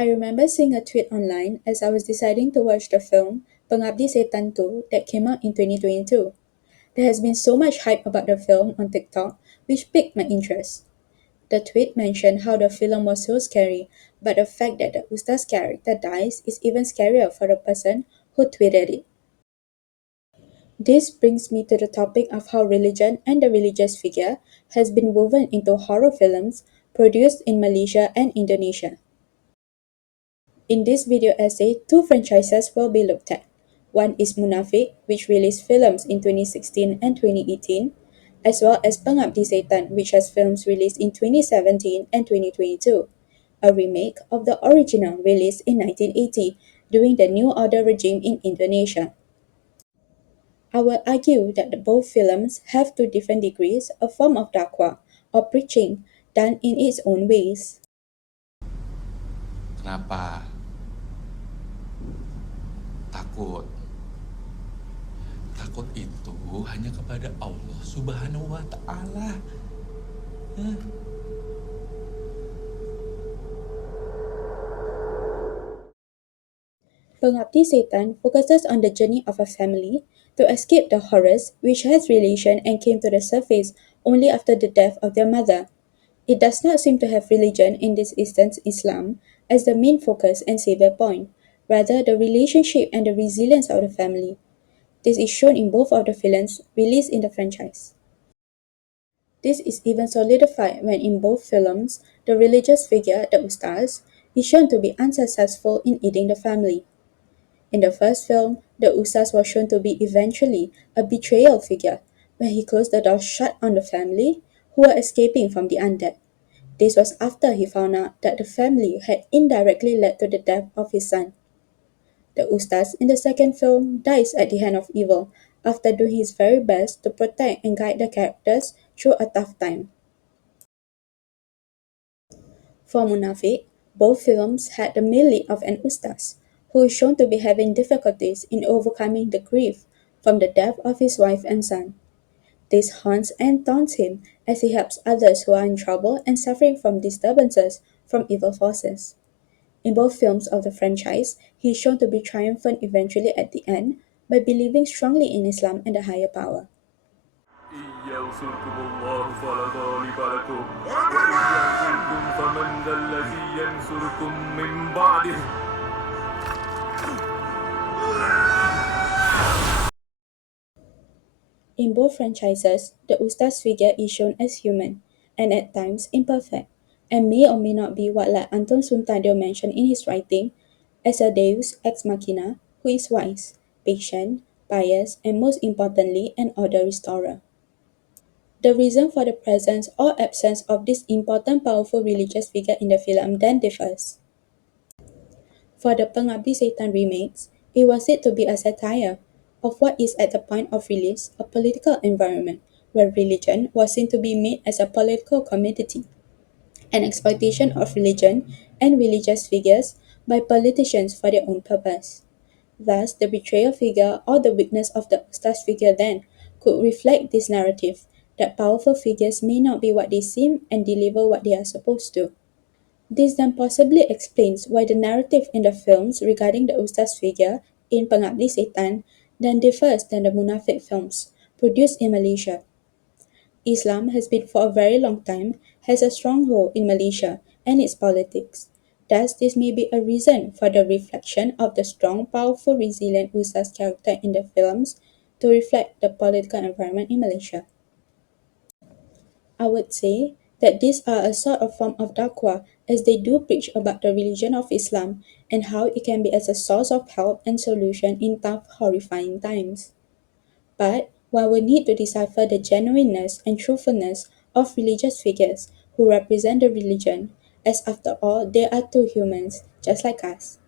I remember seeing a tweet online as I was deciding to watch the film Pengabdi Setan 2 that came out in 2022. There has been so much hype about the film on TikTok, which piqued my interest. The tweet mentioned how the film was so scary, but the fact that the Usta's character dies is even scarier for the person who tweeted it. This brings me to the topic of how religion and the religious figure has been woven into horror films produced in Malaysia and Indonesia. In this video essay, two franchises will be looked at. One is Munafik, which released films in 2016 and 2018, as well as Pengabdi Setan, which has films released in 2017 and 2022, a remake of the original released in 1980 during the New Order regime in Indonesia. I will argue that both films have to different degrees a form of dakwah or preaching done in its own ways. Kenapa? Takut. Takut itu hanya kepada Allah Subhanahu wa Ta'ala. Pengabdi Setan focuses on the journey of a family to escape the horrors which has relation and came to the surface only after the death of their mother. It does not seem to have religion, in this instance Islam, as the main focus and savior point, rather the relationship and the resilience of the family. This is shown in both of the films released in the franchise. This is even solidified when in both films, the religious figure, the Ustaz, is shown to be unsuccessful in aiding the family. In the first film, the Ustaz was shown to be eventually a betrayal figure when he closed the door shut on the family who were escaping from the undead. This was after he found out that the family had indirectly led to the death of his son. The Ustaz in the second film dies at the hand of evil after doing his very best to protect and guide the characters through a tough time. For Munafik, both films had the male lead of an Ustaz, who is shown to be having difficulties in overcoming the grief from the death of his wife and son. This haunts and taunts him as he helps others who are in trouble and suffering from disturbances from evil forces. In both films of the franchise, he is shown to be triumphant eventually at the end by believing strongly in Islam and a higher power. إن ينصركم الله فلا غالب لكم وإن يخذلكم فمن ذا الذي ينصركم من بعده. In both franchises, the Ustaz figure is shown as human, and at times imperfect, and may or may not be what like Anton Suntadeo mentioned in his writing, as a deus ex machina who is wise, patient, pious, and most importantly, an order restorer. The reason for the presence or absence of this important powerful religious figure in the film then differs. For the Pengabdi Setan remakes, it was said to be a satire of what is at the point of release a political environment where religion was seen to be made as a political commodity, an exploitation of religion and religious figures by politicians for their own purpose. Thus, the betrayal figure or the weakness of the Ustaz figure then could reflect this narrative that powerful figures may not be what they seem and deliver what they are supposed to. This then possibly explains why the narrative in the films regarding the Ustaz figure in Pengabdi Setan then differs than the Munafik films produced in Malaysia. Islam has been for a very long time has a stronghold in Malaysia and its politics. Thus, this may be a reason for the reflection of the strong, powerful, resilient Ustaz character in the films to reflect the political environment in Malaysia. I would say that these are a sort of form of dakwah as they do preach about the religion of Islam and how it can be as a source of help and solution in tough, horrifying times. But one will need to decipher the genuineness and truthfulness of religious figures who represent the religion, as after all, they are too humans, just like us.